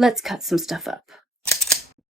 let's cut some stuff up.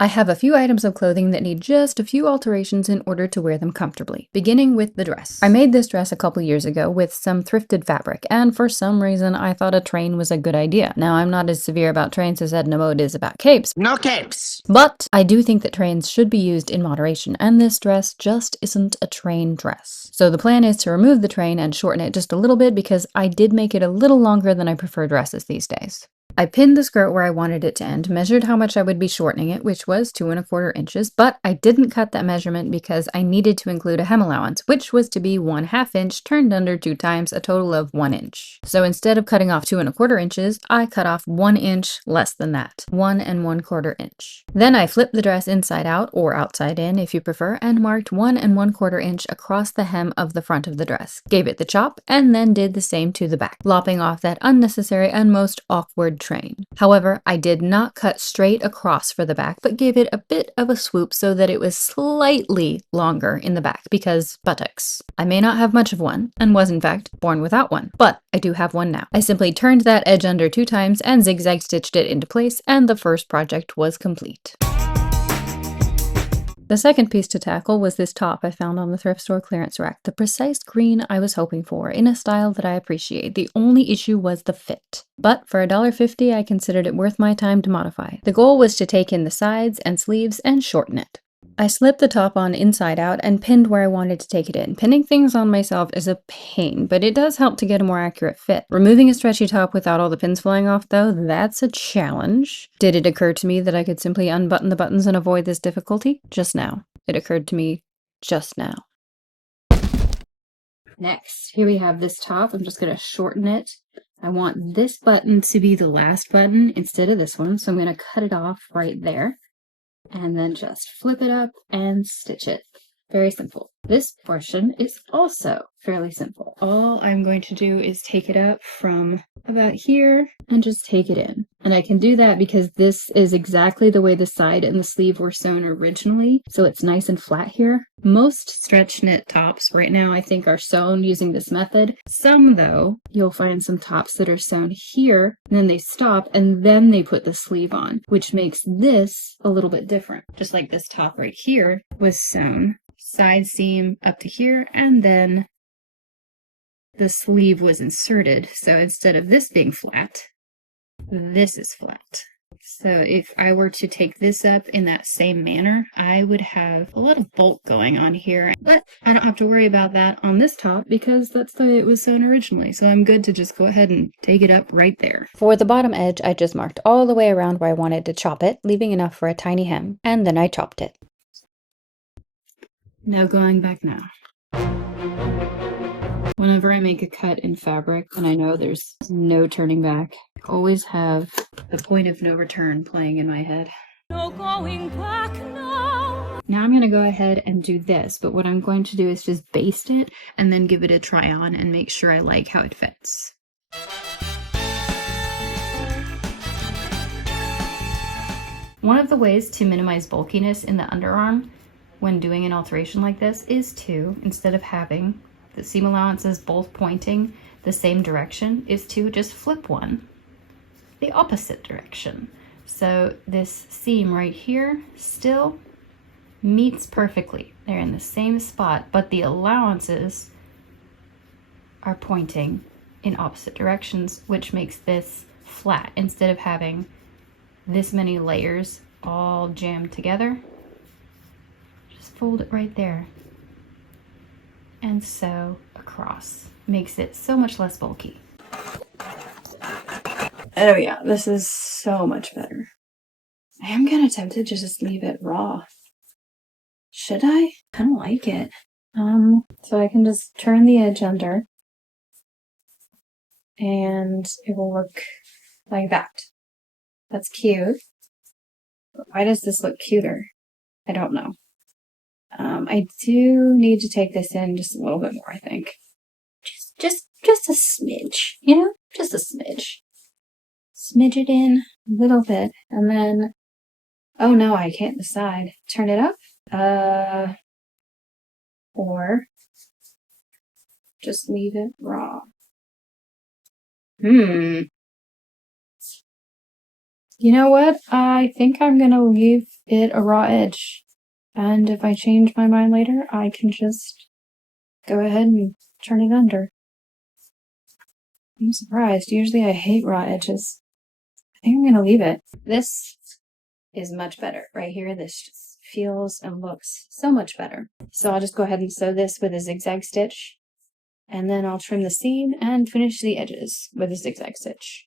I have a few items of clothing that need just a few alterations in order to wear them comfortably, beginning with the dress. I made this dress a couple years ago with some thrifted fabric, and for some reason I thought a train was a good idea. Now, I'm not as severe about trains as Edna Mode is about capes. No capes! But I do think that trains should be used in moderation, and this dress just isn't a train dress. So the plan is to remove the train and shorten it just a little bit because I did make it a little longer than I prefer dresses these days. I pinned the skirt where I wanted it to end, measured how much I would be shortening it, which was 2¼ inches, but I didn't cut that measurement because I needed to include a hem allowance, which was to be 1/2 inch turned under 2 times, a total of 1 inch. So instead of cutting off 2¼ inches, I cut off 1 inch less than that, 1¼ inch. Then I flipped the dress inside out, or outside in if you prefer, and marked 1¼ inch across the hem of the front of the dress, gave it the chop, and then did the same to the back, lopping off that unnecessary and most awkward train. However, I did not cut straight across for the back, but gave it a bit of a swoop so that it was slightly longer in the back, because buttocks. I may not have much of one, and was in fact born without one, but I do have one now. I simply turned that edge under 2 times and zigzag stitched it into place, and the first project was complete. The second piece to tackle was this top I found on the thrift store clearance rack, the precise green I was hoping for, in a style that I appreciate. The only issue was the fit. But for $1.50, I considered it worth my time to modify. The goal was to take in the sides and sleeves and shorten it. I slipped the top on inside out and pinned where I wanted to take it in. Pinning things on myself is a pain, but it does help to get a more accurate fit. Removing a stretchy top without all the pins flying off, though, that's a challenge. Did it occur to me that I could simply unbutton the buttons and avoid this difficulty? Just now. It occurred to me just now. Next, here we have this top. I'm just going to shorten it. I want this button to be the last button instead of this one, so I'm going to cut it off right there. And then just flip it up and stitch it. Very simple. This portion is also fairly simple. All I'm going to do is take it up from about here and just take it in. And I can do that because this is exactly the way the side and the sleeve were sewn originally, so it's nice and flat here. Most stretch knit tops right now I think are sewn using this method. Some though, you'll find some tops that are sewn here and then they stop and then they put the sleeve on, which makes this a little bit different. Just like this top right here was sewn side seam up to here, and then the sleeve was inserted. So instead of this being flat, this is flat. So if I were to take this up in that same manner, I would have a lot of bulk going on here. But I don't have to worry about that on this top because that's the way it was sewn originally. So I'm good to just go ahead and take it up right there. For the bottom edge, I just marked all the way around where I wanted to chop it, leaving enough for a tiny hem, and then I chopped it. No going back now. Whenever I make a cut in fabric and I know there's no turning back, I always have the point of no return playing in my head. No going back now. Now I'm going to go ahead and do this, but what I'm going to do is just baste it and then give it a try on and make sure I like how it fits. One of the ways to minimize bulkiness in the underarm when doing an alteration like this is to, instead of having the seam allowances both pointing the same direction, is to just flip one the opposite direction. So this seam right here still meets perfectly. They're in the same spot, but the allowances are pointing in opposite directions, which makes this flat instead of having this many layers all jammed together. Fold it right there and sew across. Makes it so much less bulky. Oh yeah, this is so much better. I am kind of tempted to just leave it raw. Should I? I kind of like it. So I can just turn the edge under and it will look like that. That's cute. But why does this look cuter? I don't know. I do need to take this in just a little bit more, I think. Just a smidge, you know? Just a smidge. Smidge it in a little bit, and then, oh no, I can't decide. Turn it up, or just leave it raw. You know what? I think I'm gonna leave it a raw edge. And if I change my mind later, I can just go ahead and turn it under. I'm surprised. Usually I hate raw edges. I think I'm gonna leave it. This is much better. Right here, this just feels and looks so much better. So I'll just go ahead and sew this with a zigzag stitch. And then I'll trim the seam and finish the edges with a zigzag stitch.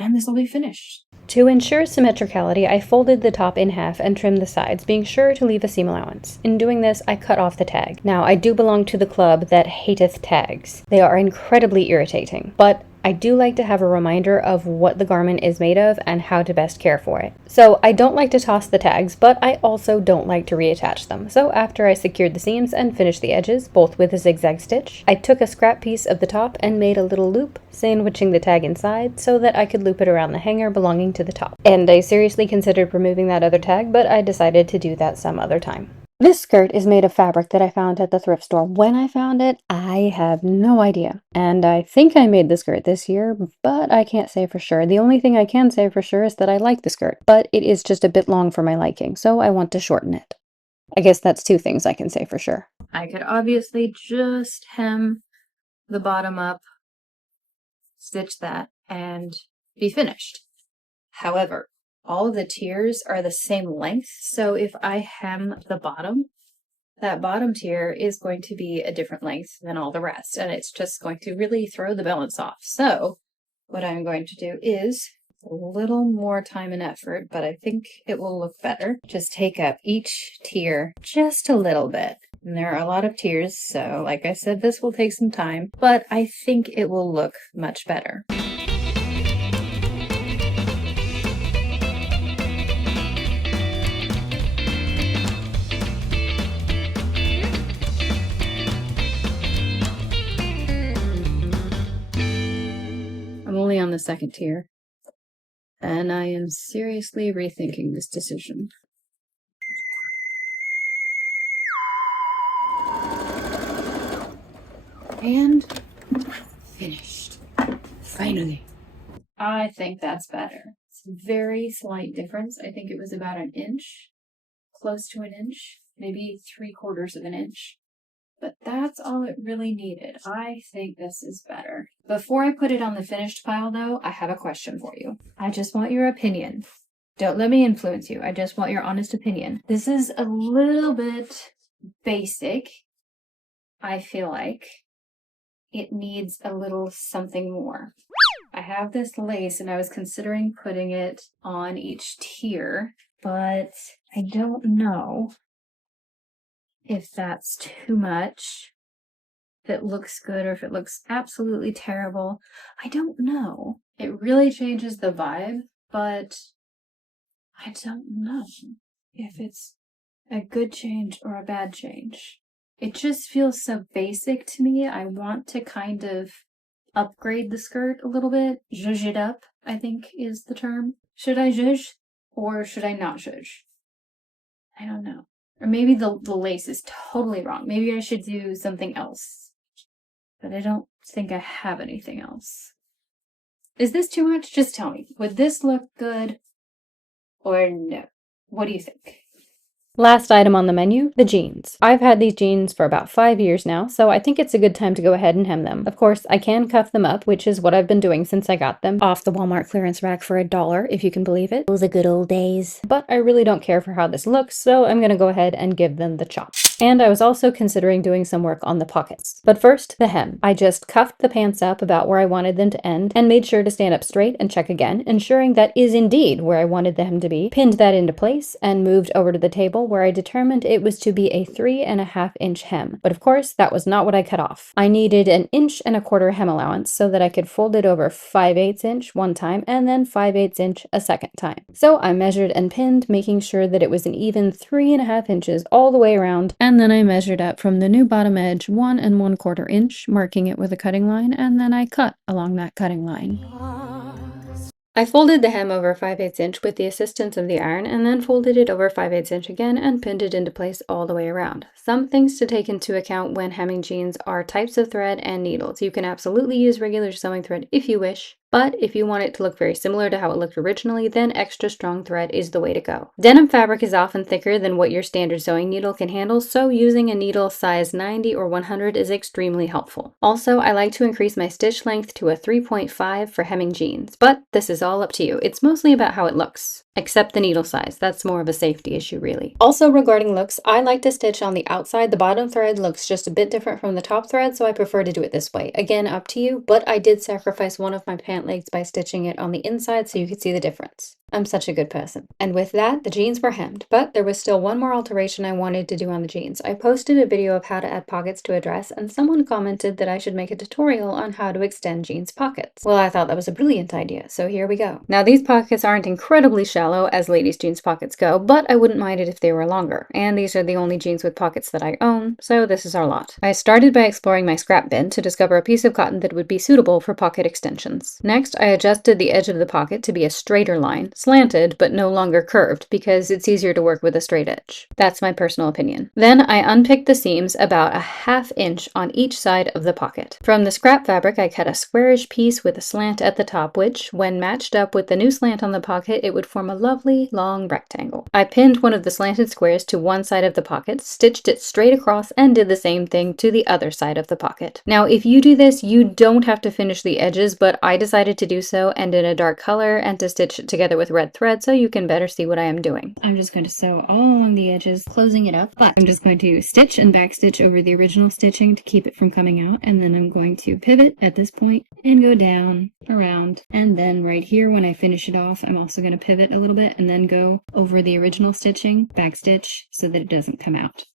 And this will be finished. To ensure symmetricality, I folded the top in half and trimmed the sides, being sure to leave a seam allowance. In doing this, I cut off the tag. Now, I do belong to the club that hateth tags. They are incredibly irritating, but I do like to have a reminder of what the garment is made of and how to best care for it. So I don't like to toss the tags, but I also don't like to reattach them. So after I secured the seams and finished the edges, both with a zigzag stitch, I took a scrap piece of the top and made a little loop, sandwiching the tag inside so that I could loop it around the hanger belonging to the top. And I seriously considered removing that other tag, but I decided to do that some other time. This skirt is made of fabric that I found at the thrift store. When I found it, I have no idea. And I think I made the skirt this year, but I can't say for sure. The only thing I can say for sure is that I like the skirt, but it is just a bit long for my liking, so I want to shorten it. I guess that's two things I can say for sure. I could obviously just hem the bottom up, stitch that, and be finished. However, all of the tiers are the same length, so if I hem the bottom, that bottom tier is going to be a different length than all the rest, and it's just going to really throw the balance off. So what I'm going to do is a little more time and effort, but I think it will look better. Just take up each tier just a little bit. And there are a lot of tiers, so like I said, this will take some time, but I think it will look much better. I'm only on the second tier, and I am seriously rethinking this decision. And finished. Finally. I think that's better. It's a very slight difference. I think it was about an inch, close to an inch, maybe 3/4 of an inch. But that's all it really needed. I think this is better. Before I put it on the finished pile, though, I have a question for you. I just want your opinion. Don't let me influence you. I just want your honest opinion. This is a little bit basic, I feel like. It needs a little something more. I have this lace and I was considering putting it on each tier, but I don't know if that's too much, if it looks good or if it looks absolutely terrible. I don't know. It really changes the vibe, but I don't know if it's a good change or a bad change. It just feels so basic to me. I want to kind of upgrade the skirt a little bit. Zhuzh it up, I think is the term. Should I zhuzh or should I not zhuzh? I don't know. Or maybe the lace is totally wrong. Maybe I should do something else. But I don't think I have anything else. Is this too much? Just tell me. Would this look good or no? What do you think? Last item on the menu, the jeans. I've had these jeans for about 5 years now, so I think it's a good time to go ahead and hem them. Of course, I can cuff them up, which is what I've been doing since I got them off the Walmart clearance rack for $1, if you can believe it. Those are good old days. But I really don't care for how this looks, so I'm gonna go ahead and give them the chop. And I was also considering doing some work on the pockets. But first, the hem. I just cuffed the pants up about where I wanted them to end and made sure to stand up straight and check again, ensuring that is indeed where I wanted the hem to be, pinned that into place, and moved over to the table where I determined it was to be a 3.5 inch hem. But of course, that was not what I cut off. I needed an 1.25 inch hem allowance so that I could fold it over 5/8 inch one time and then 5/8 inch a second time. So I measured and pinned, making sure that it was an even 3.5 inches all the way around, and then I measured up from the new bottom edge 1 1/4 inch, marking it with a cutting line, and then I cut along that cutting line. I folded the hem over 5/8 inch with the assistance of the iron and then folded it over 5/8 inch again and pinned it into place all the way around. Some things to take into account when hemming jeans are types of thread and needles. You can absolutely use regular sewing thread if you wish, But if you want it to look very similar to how it looked originally, then extra strong thread is the way to go. Denim fabric is often thicker than what your standard sewing needle can handle, so using a needle size 90 or 100 is extremely helpful. Also, I like to increase my stitch length to a 3.5 for hemming jeans, but this is all up to you. It's mostly about how it looks. Except the needle size, that's more of a safety issue really. Also regarding looks, I like to stitch on the outside. The bottom thread looks just a bit different from the top thread, so I prefer to do it this way. Again, up to you, but I did sacrifice one of my pant legs by stitching it on the inside so you could see the difference. I'm such a good person. And with that, the jeans were hemmed, but there was still one more alteration I wanted to do on the jeans. I posted a video of how to add pockets to a dress, and someone commented that I should make a tutorial on how to extend jeans pockets. Well, I thought that was a brilliant idea, so here we go. Now, these pockets aren't incredibly shallow as ladies' jeans pockets go, but I wouldn't mind it if they were longer, and these are the only jeans with pockets that I own, so this is our lot. I started by exploring my scrap bin to discover a piece of cotton that would be suitable for pocket extensions. Next, I adjusted the edge of the pocket to be a straighter line, slanted but no longer curved because it's easier to work with a straight edge. That's my personal opinion. Then I unpicked the seams about a ½ inch on each side of the pocket. From the scrap fabric, I cut a squarish piece with a slant at the top, which, when matched up with the new slant on the pocket, it would form a lovely long rectangle. I pinned one of the slanted squares to one side of the pocket, stitched it straight across, and did the same thing to the other side of the pocket. Now, if you do this, you don't have to finish the edges, but I decided to do so and in a dark color and to stitch it together with red thread so you can better see what I am doing. I'm just going to sew all along the edges, closing it up, but I'm just going to stitch and backstitch over the original stitching to keep it from coming out, and then I'm going to pivot at this point and go down, around, and then right here when I finish it off, I'm also going to pivot a little bit and then go over the original stitching, backstitch, so that it doesn't come out.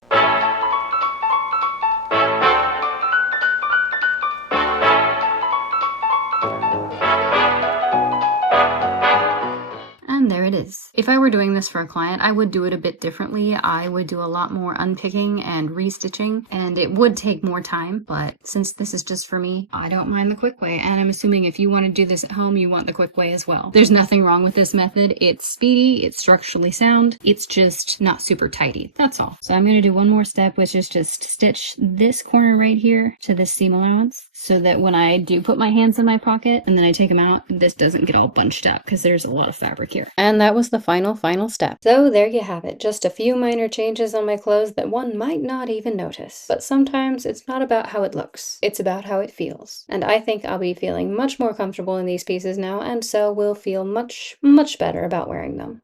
And there it is. If I were doing this for a client, I would do it a bit differently. I would do a lot more unpicking and restitching, and it would take more time, but since this is just for me, I don't mind the quick way, and I'm assuming if you want to do this at home, you want the quick way as well. There's nothing wrong with this method. It's speedy, it's structurally sound, it's just not super tidy, that's all. So I'm going to do one more step, which is just stitch this corner right here to this seam allowance, so that when I do put my hands in my pocket and then I take them out, this doesn't get all bunched up, because there's a lot of fabric here. And that was the final step. So there you have it, just a few minor changes on my clothes that one might not even notice. But sometimes it's not about how it looks, it's about how it feels. And I think I'll be feeling much more comfortable in these pieces now, and so will feel much, much better about wearing them.